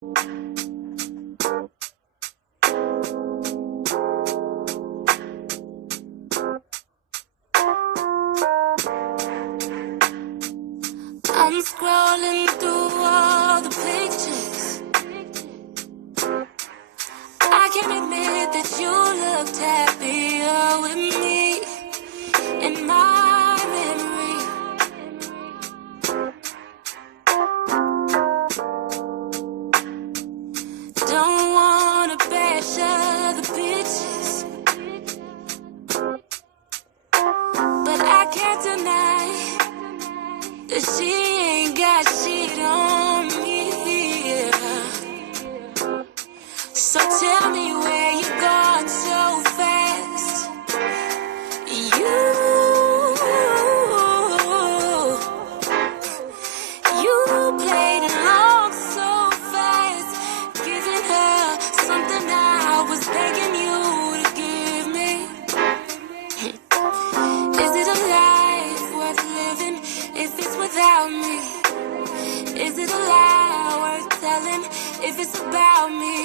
I'm scrolling through all the pictures. I can't admit that you looked happier with me in my memory. Don't wanna bash other bitches, but I can't deny that she ain't got shit on me. So tell me where you gone so fast. You played along so fast, giving her something I was begging you to give me. Is it a life worth living if it's without me? Is it a lie worth telling if it's about me?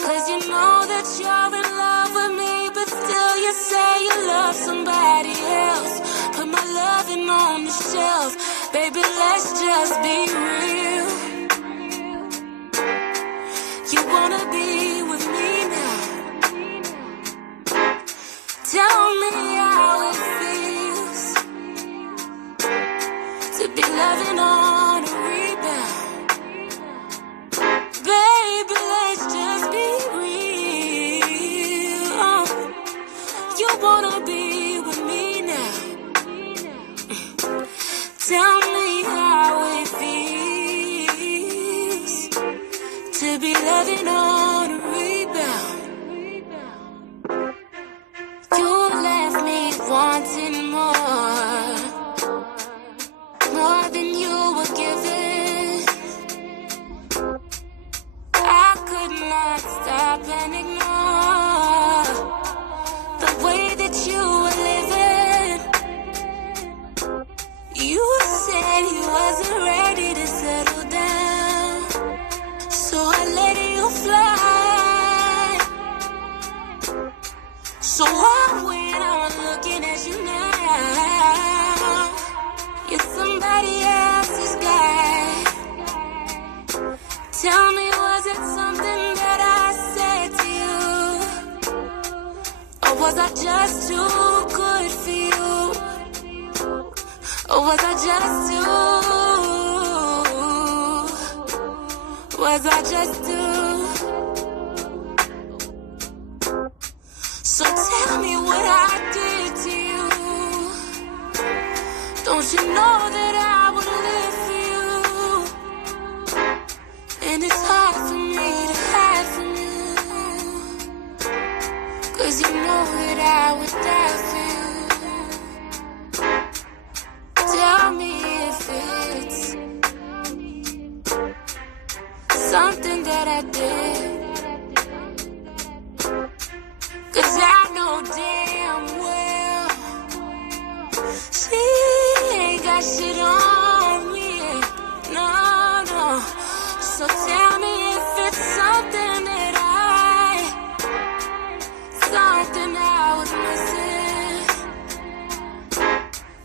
'Cause you know that you're in love with me, but still you say you love somebody else. Put my loving on the shelf, baby, let's just be real. You wanna be with me now? Tell me how it feels to be loving on a rebound. Baby, let's just be real. You wanna be with me now? Tell me how it feels to be loving on a rebound. You left me wanting more than you were given. I could not stop and ignore the way that you were living. You said you wasn't ready to settle down, so I let you fly. So why when I'm looking at you now, you're somebody else's guy? Tell me, was it something that I said to you? Or was I just too good for you? Or was I just too? So tell me what I did to you. Don't you know that I would live for you? And it's hard for me to hide from you, 'cause you know that I would die for you. Tell me if it's something that I did, 'cause I know damn well she ain't got shit on me. No, no. So tell me if it's something that I was missing.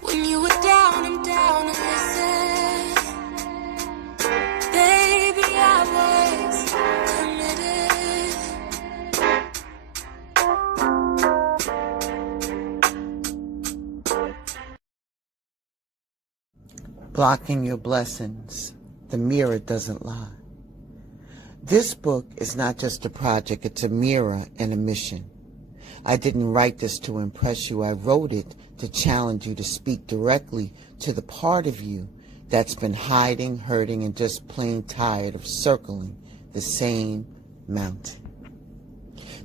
When you were down and down and listen, baby, I was committed. Blocking your blessings. The mirror doesn't lie. This book is not just a project, it's a mirror and a mission. I didn't write this to impress you. I wrote it to challenge you to speak directly to the part of you that's been hiding, hurting, and just plain tired of circling the same mountain.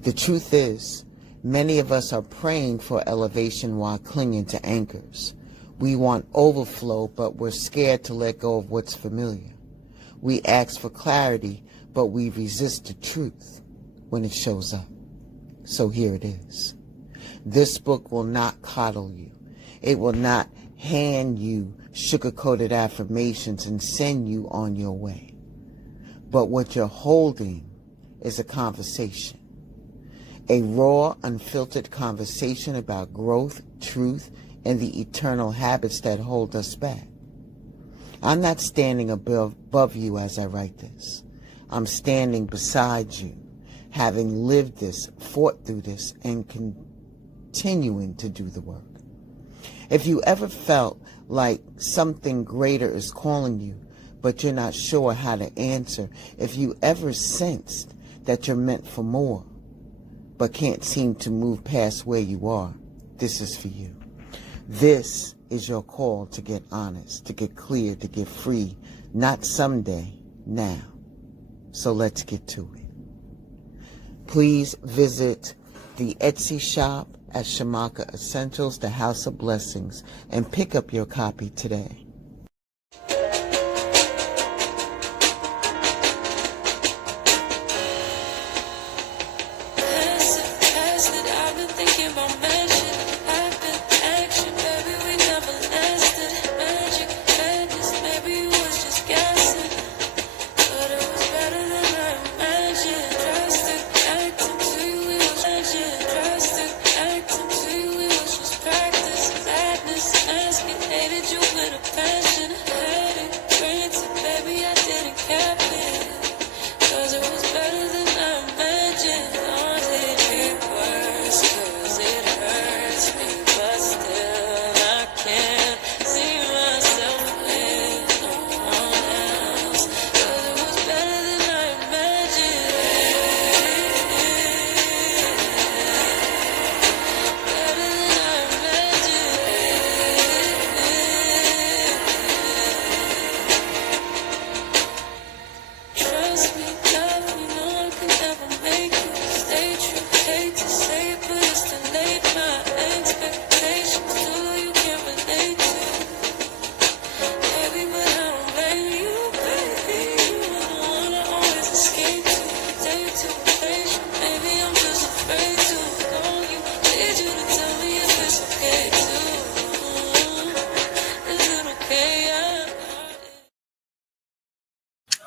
The truth is, many of us are praying for elevation while clinging to anchors. We want overflow, but we're scared to let go of what's familiar. We ask for clarity, but we resist the truth when it shows up. So here it is. This book will not coddle you. It will not hand you sugar-coated affirmations and send you on your way. But what you're holding is a conversation. A raw, unfiltered conversation about growth, truth, and the eternal habits that hold us back. I'm not standing above you as I write this. I'm standing beside you, having lived this, fought through this, and continuing to do the work. If you ever felt like something greater is calling you, but you're not sure how to answer, if you ever sensed that you're meant for more, but can't seem to move past where you are, this is for you. This is your call to get honest, to get clear, to get free, not someday, now. So let's get to it. Please visit the Etsy shop at Shamaka Essentials, the House of Blessings, and pick up your copy today.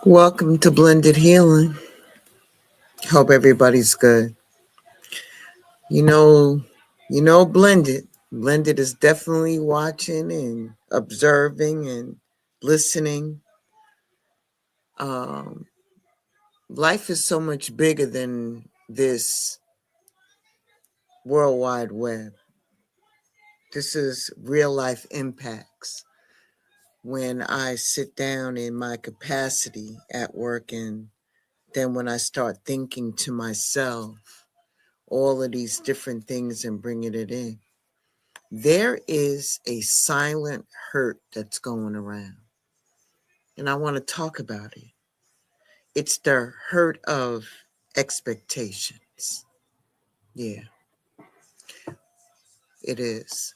Welcome to Blended Healing. Hope everybody's good. You know, Blended. Blended is definitely watching and observing and listening. Life is so much bigger than this World Wide Web. This is real life impacts. When I sit down in my capacity at work, and then when I start thinking to myself all of these different things and bringing it in, there is a silent hurt that's going around. And I want to talk about it. It's the hurt of expectations. Yeah, it is.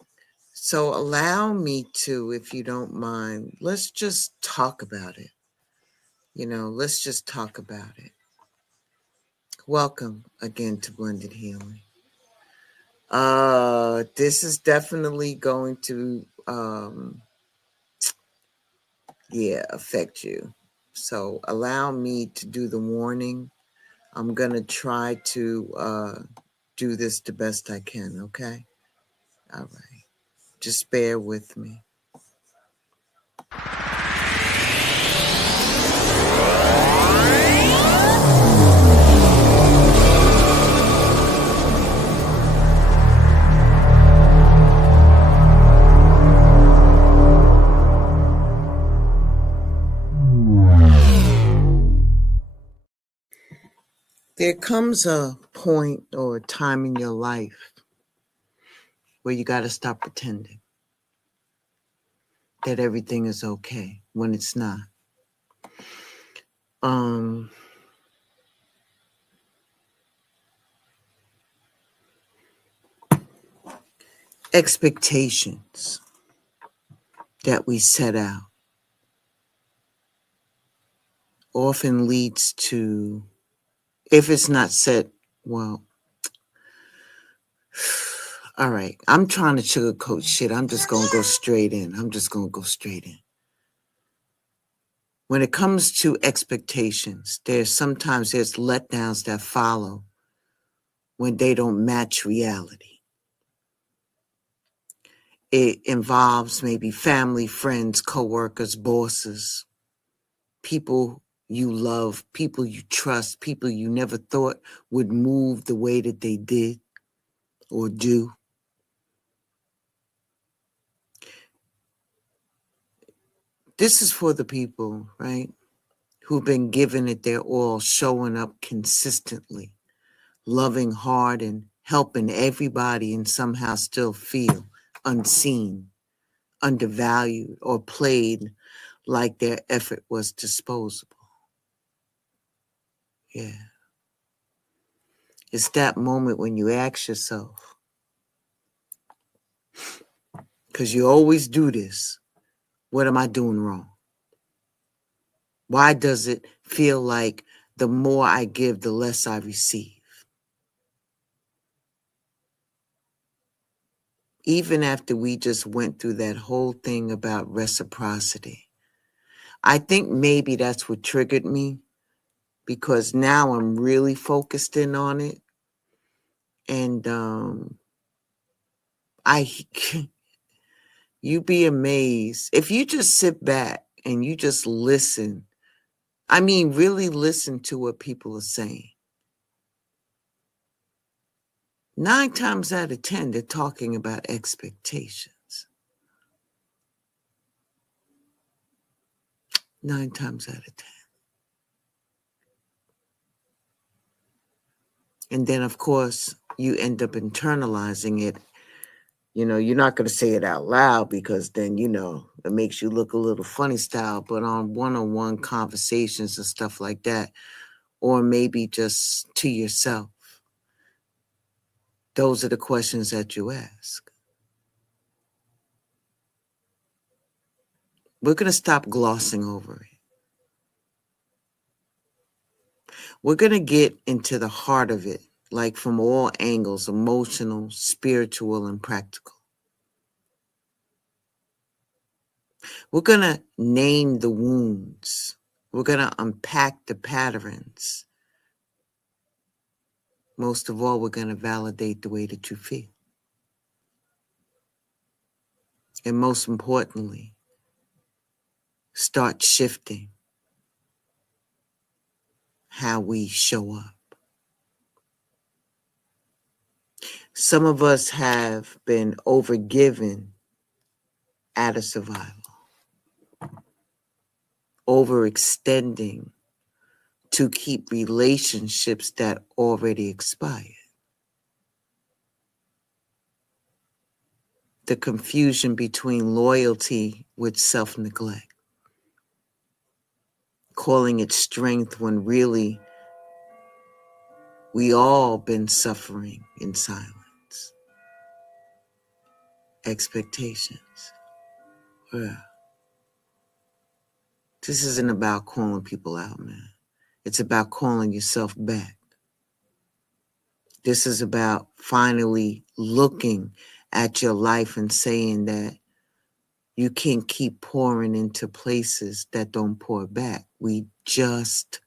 So allow me to, if you don't mind, let's just talk about it. Let's just talk about it. Welcome again to Blended Healing. This is definitely going to affect you. So allow me to do the warning. I'm gonna try to do this the best I can, okay? All right. Just bear with me. There comes a point or a time in your life where you got to stop pretending that everything is okay when it's not. Expectations that we set out often leads to, if it's not set, well, all right, I'm trying to sugarcoat shit. I'm just going to go straight in. When it comes to expectations, sometimes there's letdowns that follow when they don't match reality. It involves maybe family, friends, coworkers, bosses, people you love, people you trust, people you never thought would move the way that they did or do. This is for the people, right, who've been giving it their all, showing up consistently, loving hard and helping everybody, and somehow still feel unseen, undervalued, or played like their effort was disposable. Yeah. It's that moment when you ask yourself, because you always do this, what am I doing wrong? Why does it feel like the more I give, the less I receive? Even after we just went through that whole thing about reciprocity, I think maybe that's what triggered me, because now I'm really focused in on it. And you'd be amazed if you just sit back and you just listen. I mean, really listen to what people are saying. 9 times out of 10, they're talking about expectations. 9 times out of 10. And then, of course, you end up internalizing it. You know, you're not going to say it out loud because then, you know, it makes you look a little funny style. But on one-on-one conversations and stuff like that, or maybe just to yourself, those are the questions that you ask. We're going to stop glossing over it. We're going to get into the heart of it, like from all angles, emotional, spiritual, and practical. We're going to name the wounds. We're going to unpack the patterns. Most of all, we're going to validate the way that you feel. And most importantly, start shifting how we show up. Some of us have been overgiven out of survival, overextending to keep relationships that already expired. The confusion between loyalty with self-neglect, calling it strength when really we all been suffering in silence. Expectations. Yeah. This isn't about calling people out, man. It's about calling yourself back. This is about finally looking at your life and saying that you can't keep pouring into places that don't pour back. We just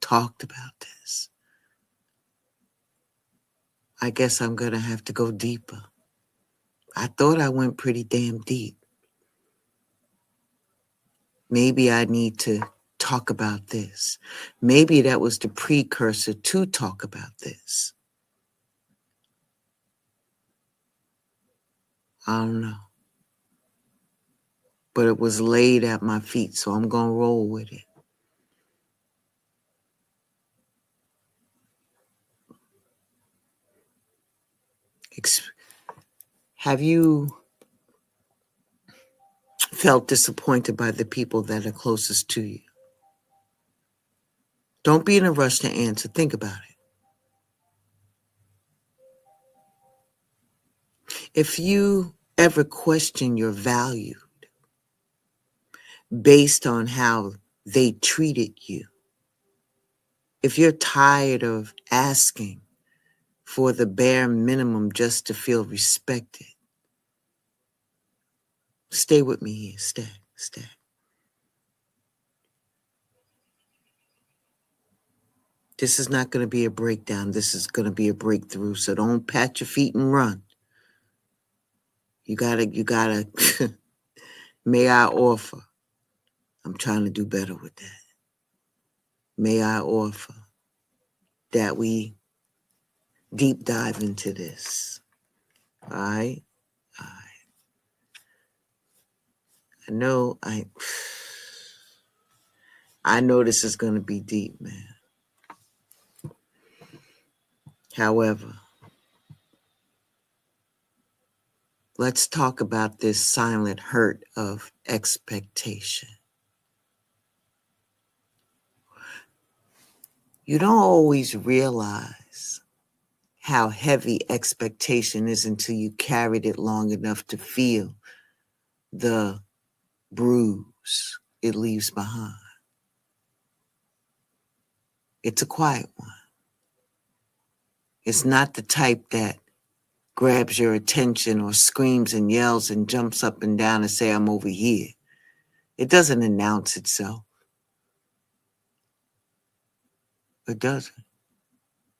talked about this. I guess I'm going to have to go deeper. I thought I went pretty damn deep. Maybe I need to talk about this. Maybe that was the precursor to talk about this. I don't know. But it was laid at my feet, so I'm going to roll with it. Have you felt disappointed by the people that are closest to you? Don't be in a rush to answer. Think about it. If you ever question your value based on how they treated you, if you're tired of asking for the bare minimum just to feel respected, stay with me here. Stay. This is not going to be a breakdown. This is going to be a breakthrough. So don't pat your feet and run. You gotta, may I offer. I'm trying to do better with that. May I offer that we deep dive into this. All right? I know this is going to be deep, man. However, let's talk about this silent hurt of expectation. You don't always realize how heavy expectation is until you carried it long enough to feel the bruise it leaves behind. It's a quiet one. It's not the type that grabs your attention or screams and yells and jumps up and down and say, I'm over here. It doesn't announce itself. It doesn't.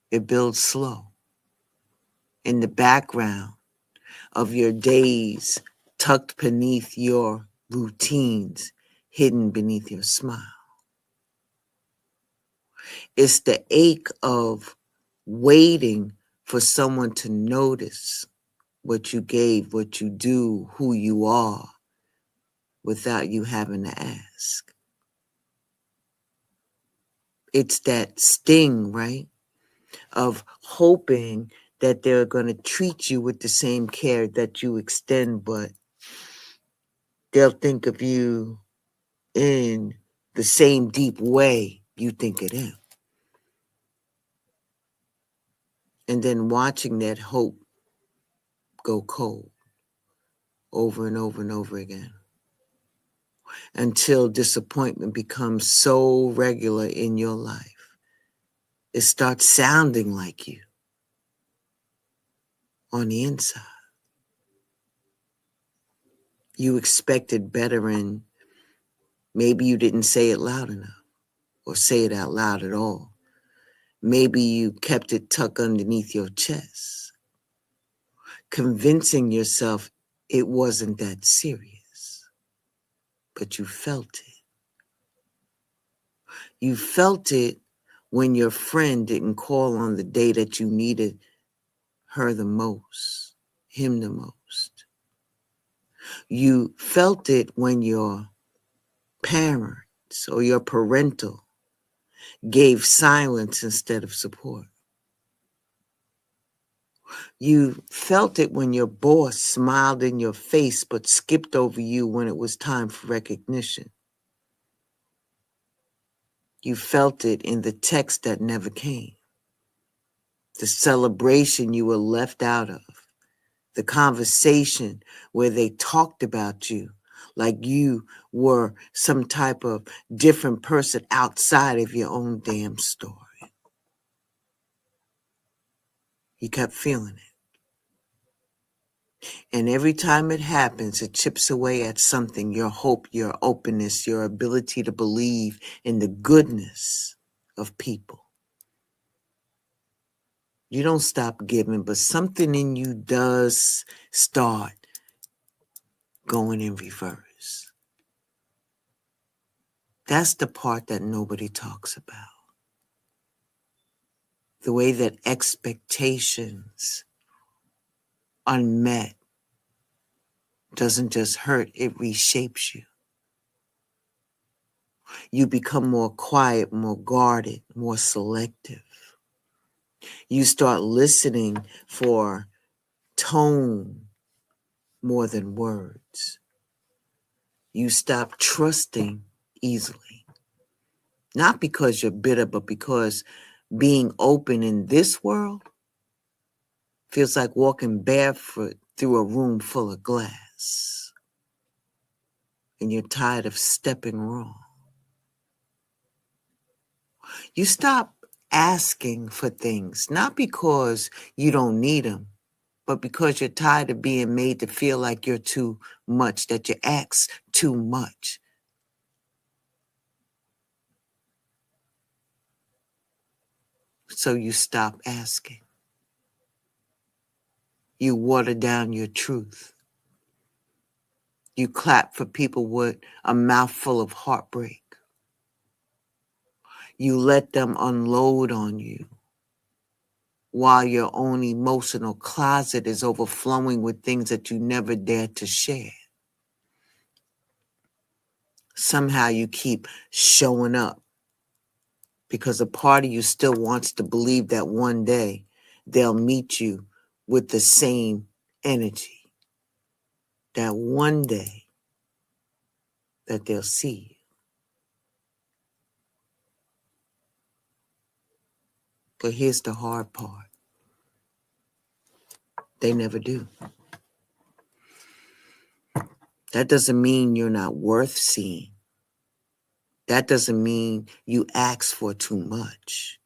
It builds slow. In the background of your days, tucked beneath your routines, hidden beneath your smile. It's the ache of waiting for someone to notice what you gave, what you do, who you are, without you having to ask. It's that sting, right, of hoping that they're going to treat you with the same care that you extend, but they'll think of you in the same deep way you think of them. And then watching that hope go cold over and over and over again until disappointment becomes so regular in your life. It starts sounding like you on the inside. You expected better and maybe you didn't say it loud enough or say it out loud at all. Maybe you kept it tucked underneath your chest, convincing yourself it wasn't that serious, but you felt it. You felt it when your friend didn't call on the day that you needed her the most, him the most. You felt it when your parents or your parental gave silence instead of support. You felt it when your boss smiled in your face but skipped over you when it was time for recognition. You felt it in the text that never came, the celebration you were left out of, the conversation where they talked about you like you were some type of different person outside of your own damn story. You kept feeling it. And every time it happens, it chips away at something, your hope, your openness, your ability to believe in the goodness of people. You don't stop giving, but something in you does start going in reverse. That's the part that nobody talks about. The way that expectations unmet doesn't just hurt, it reshapes you. You become more quiet, more guarded, more selective. You start listening for tone more than words. You stop trusting easily. Not because you're bitter, but because being open in this world feels like walking barefoot through a room full of glass. And you're tired of stepping wrong. You stop asking for things, not because you don't need them, but because you're tired of being made to feel like you're too much, that you ask too much. so you stop asking. You water down your truth. You clap for people with a mouthful of heartbreak. You let them unload on you while your own emotional closet is overflowing with things that you never dared to share. Somehow you keep showing up because a part of you still wants to believe that one day they'll meet you with the same energy. That one day that they'll see you. But here's the hard part. They never do. That doesn't mean you're not worth seeing. That doesn't mean you ask for too much.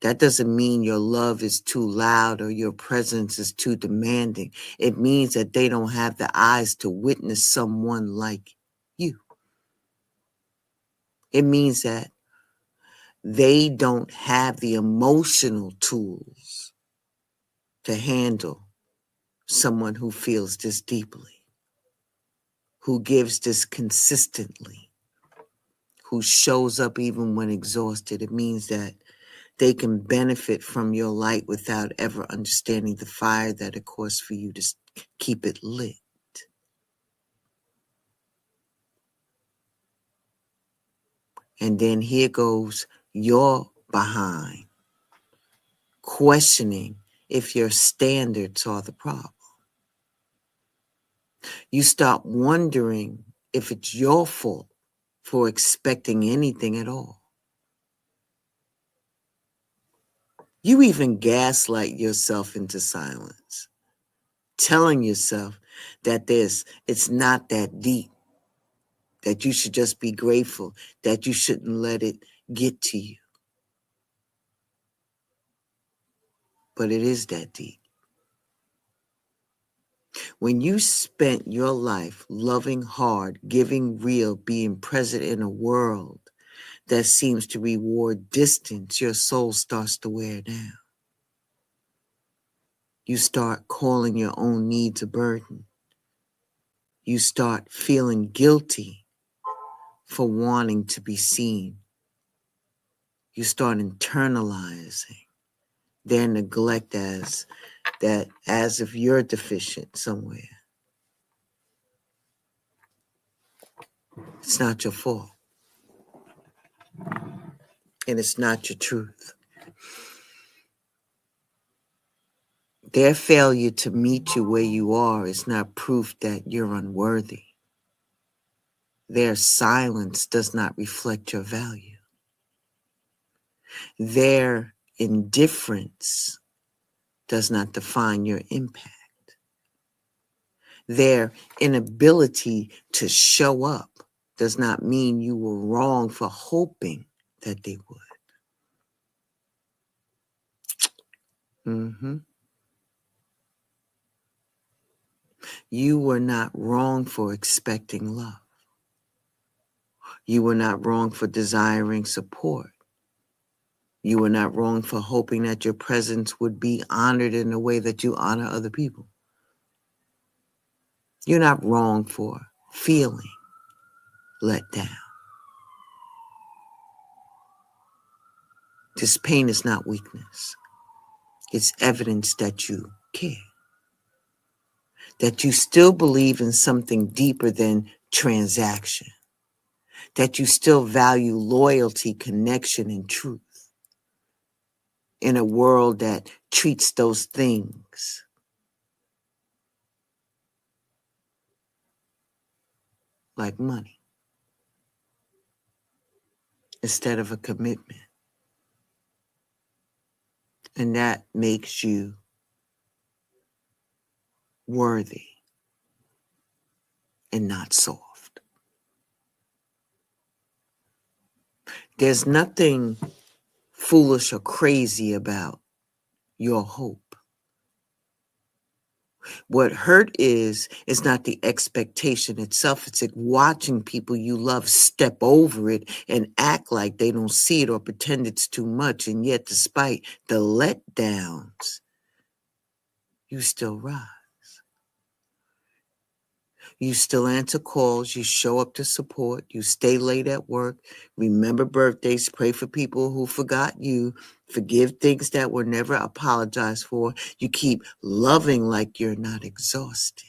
That doesn't mean your love is too loud or your presence is too demanding. It means that they don't have the eyes to witness someone like you. It means that they don't have the emotional tools to handle someone who feels this deeply, who gives this consistently, who shows up even when exhausted. It means that they can benefit from your light without ever understanding the fire that it costs for you to keep it lit. And then here goes your behind, questioning if your standards are the problem. You start wondering if it's your fault for expecting anything at all. You even gaslight yourself into silence, telling yourself that it's not that deep, that you should just be grateful, that you shouldn't let it get to you. But it is that deep. When you spent your life loving hard, giving real, being present in a world that seems to reward distance, your soul starts to wear down. You start calling your own needs a burden. You start feeling guilty for wanting to be seen. You start internalizing their neglect as if you're deficient somewhere. It's not your fault. And it's not your truth. Their failure to meet you where you are is not proof that you're unworthy. Their silence does not reflect your value. Their indifference does not define your impact. Their inability to show up does not mean you were wrong for hoping that they would. You were not wrong for expecting love. You were not wrong for desiring support. You were not wrong for hoping that your presence would be honored in the way that you honor other people. You're not wrong for feeling let down. This pain is not weakness. It's evidence that you care, that you still believe in something deeper than transaction, that you still value loyalty, connection, and truth in a world that treats those things like money instead of a commitment. And that makes you worthy and not soft. There's nothing foolish or crazy about your hope. What hurt is not the expectation itself. It's like watching people you love step over it and act like they don't see it or pretend it's too much. And yet, despite the letdowns, you still rise. You still answer calls. You show up to support. You stay late at work. Remember birthdays. Pray for people who forgot you. Forgive things that were never apologized for. You keep loving like you're not exhausted.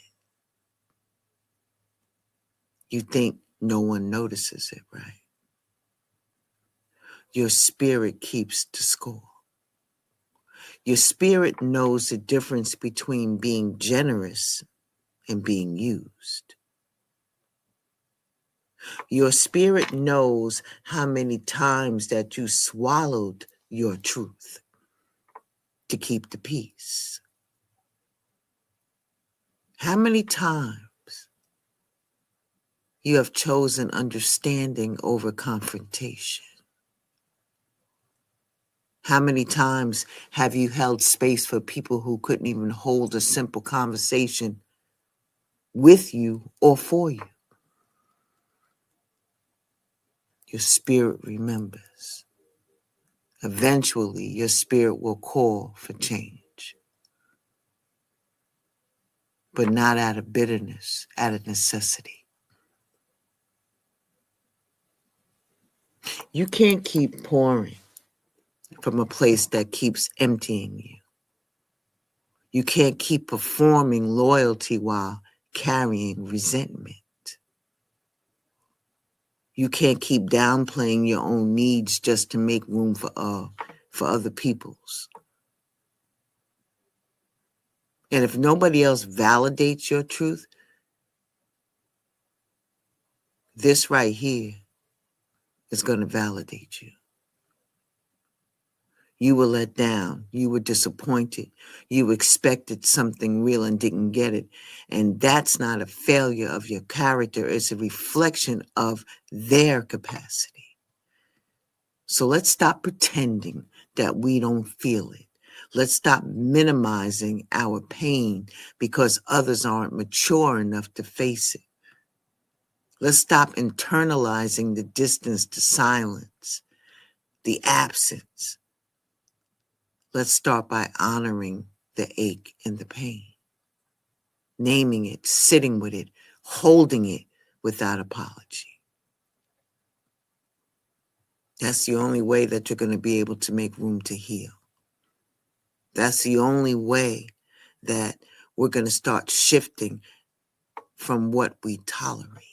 You think no one notices it, right? Your spirit keeps the score. Your spirit knows the difference between being generous and being used. Your spirit knows how many times that you swallowed your truth to keep the peace. How many times you have chosen understanding over confrontation. How many times have you held space for people who couldn't even hold a simple conversation with you or for you? Your spirit remembers. Eventually, your spirit will call for change, but not out of bitterness, out of necessity. You can't keep pouring from a place that keeps emptying you. You can't keep performing loyalty while carrying resentment. You can't keep downplaying your own needs just to make room for other people's. And if nobody else validates your truth, this right here is going to validate you. You were let down. You were disappointed. You expected something real and didn't get it. And that's not a failure of your character. It's a reflection of their capacity. So let's stop pretending that we don't feel it. Let's stop minimizing our pain because others aren't mature enough to face it. Let's stop internalizing the distance to silence, the absence. Let's start by honoring the ache and the pain, naming it, sitting with it, holding it without apology. That's the only way that you're going to be able to make room to heal. That's the only way that we're going to start shifting from what we tolerate.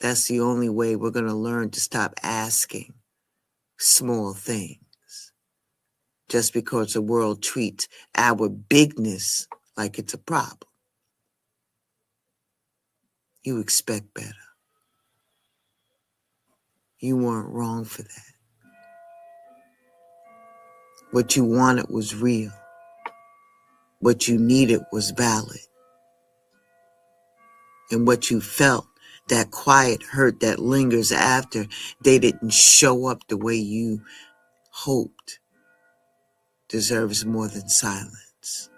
That's the only way we're going to learn to stop asking small things just because the world treats our bigness like it's a problem. You expect better. You weren't wrong for that. What you wanted was real. What you needed was valid. And what you felt, that quiet hurt that lingers after they didn't show up the way you hoped, deserves more than silence.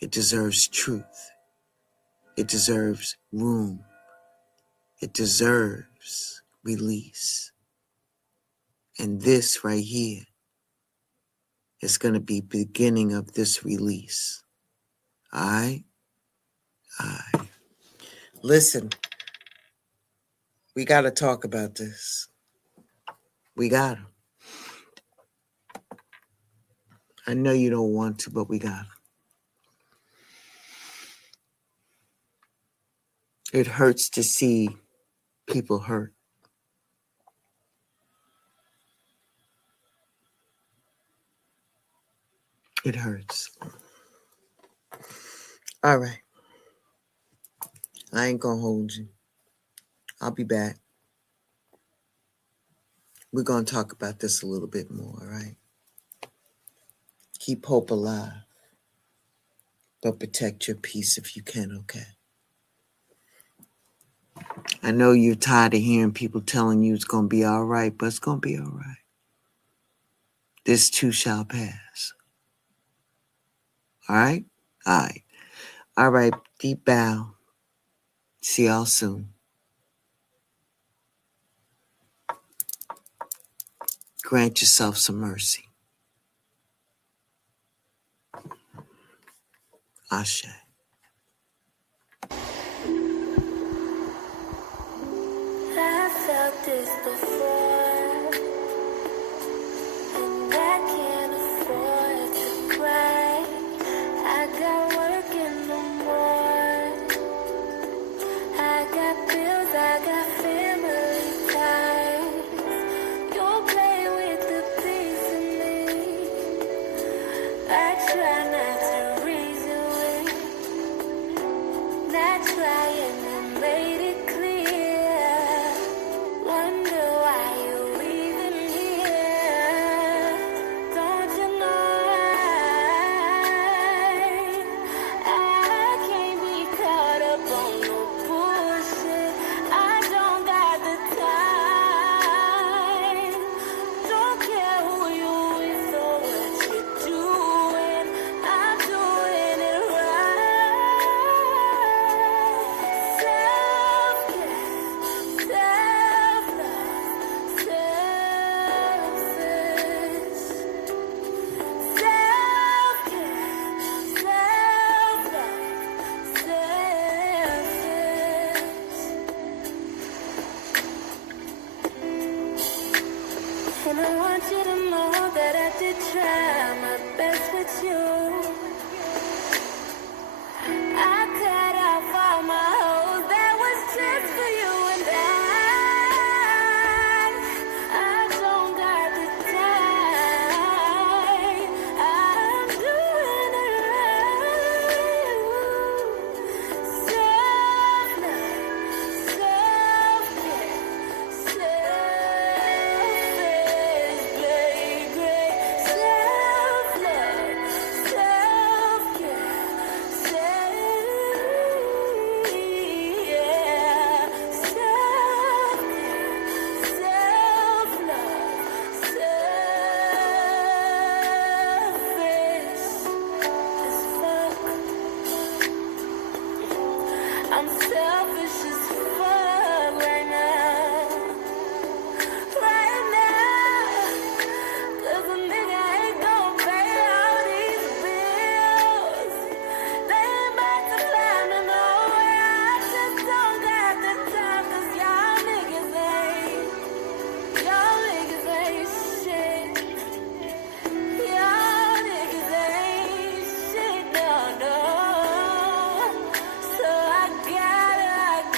It deserves truth. It deserves room. It deserves release. And this right here is going to be the beginning of this release. All right? All right. Listen, we got to talk about this. We got to. I know you don't want to, but we got to. It hurts to see people hurt. It hurts. All right. I ain't going to hold you. I'll be back. We're going to talk about this a little bit more, all right? Keep hope alive, but protect your peace if you can, okay? I know you're tired of hearing people telling you it's going to be all right, but it's going to be all right. This too shall pass. All right? All right. All right. Deep bow. See y'all soon. Grant yourself some mercy. Ashe. I felt this before, and I can't afford to cry. I got work in the morning, I got bills, I got family ties. You'll play with the piece of me I try not to reason with, not trying to make it clear. Wonder why you even here. Don't you know I can't be caught up on no bullshit. I don't got the time. Don't care who you with or what you're doing. I'm doing it right. Self-care, self-love, selfish. Self-care, self-love, selfish. And I want you to know that I did try my best with you. I cut off all my hoes, that was just for you, and I don't got the time. I'm doing it right. Self-love, self-care, selfish, play great. Self-love, self-care, I'm selfish as fuck right now. Right now, 'cause a nigga ain't gon' pay all these bills. They ain't about to fly me nowhere. I just don't got the time, 'cause y'all niggas ain't shit. Y'all niggas ain't shit, no. So I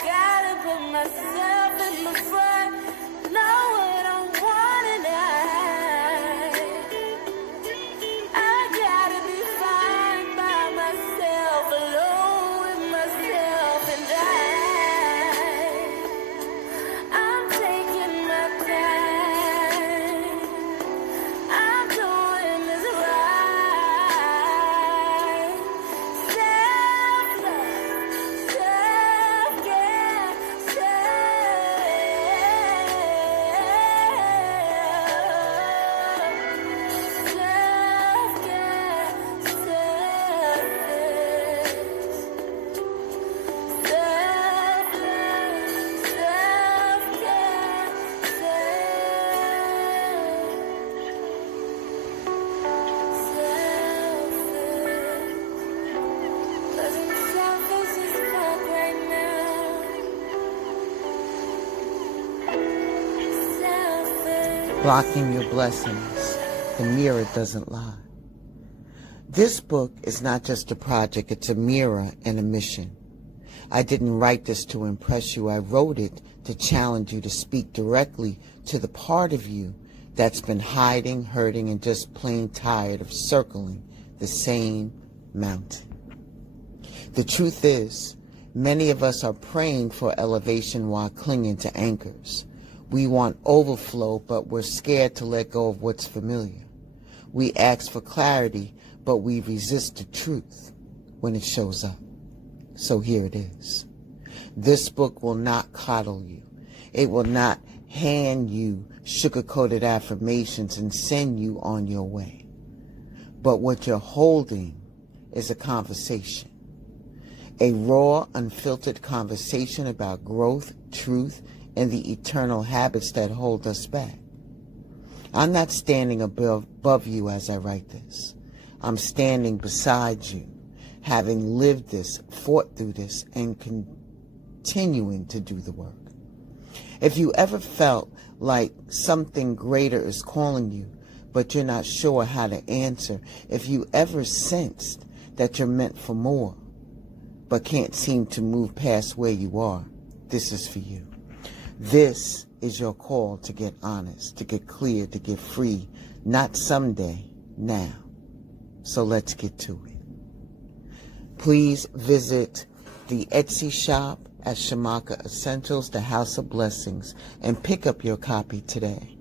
gotta put myself in the front. Know what I want and I gotta be fine by myself, alone with myself, and I'm taking my time. I'm doing this right. Self-love, self-care, Blocking your blessings. The mirror doesn't lie. This book is not just a project, it's a mirror and a mission. I didn't write this to impress you. I wrote it to challenge you to speak directly to the part of you that's been hiding, hurting, and just plain tired of circling the same mountain. The truth is, many of us are praying for elevation while clinging to anchors. We want overflow, but we're scared to let go of what's familiar. We ask for clarity, but we resist the truth when it shows up. So here it is. This book will not coddle you. It will not hand you sugar-coated affirmations and send you on your way. But what you're holding is a conversation. A raw, unfiltered conversation about growth, truth, and the eternal habits that hold us back. I'm not standing above you as I write this. I'm standing beside you, having lived this, fought through this, and continuing to do the work. If you ever felt like something greater is calling you, but you're not sure how to answer, if you ever sensed that you're meant for more, but can't seem to move past where you are, this is for you. This is your call to get honest, to get clear, to get free, not someday, now. So let's get to it. Please visit the Etsy shop at Shamaka Essentials, the House of Blessings, and pick up your copy today.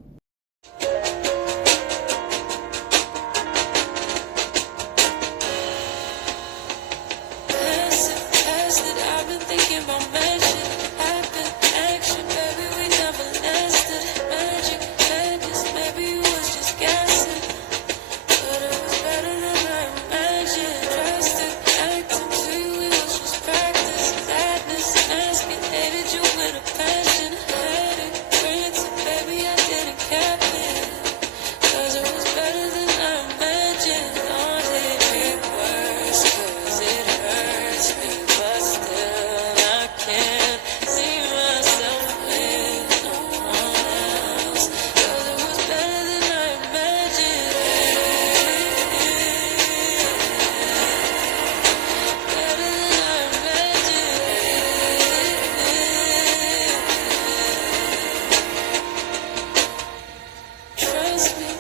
Trust me.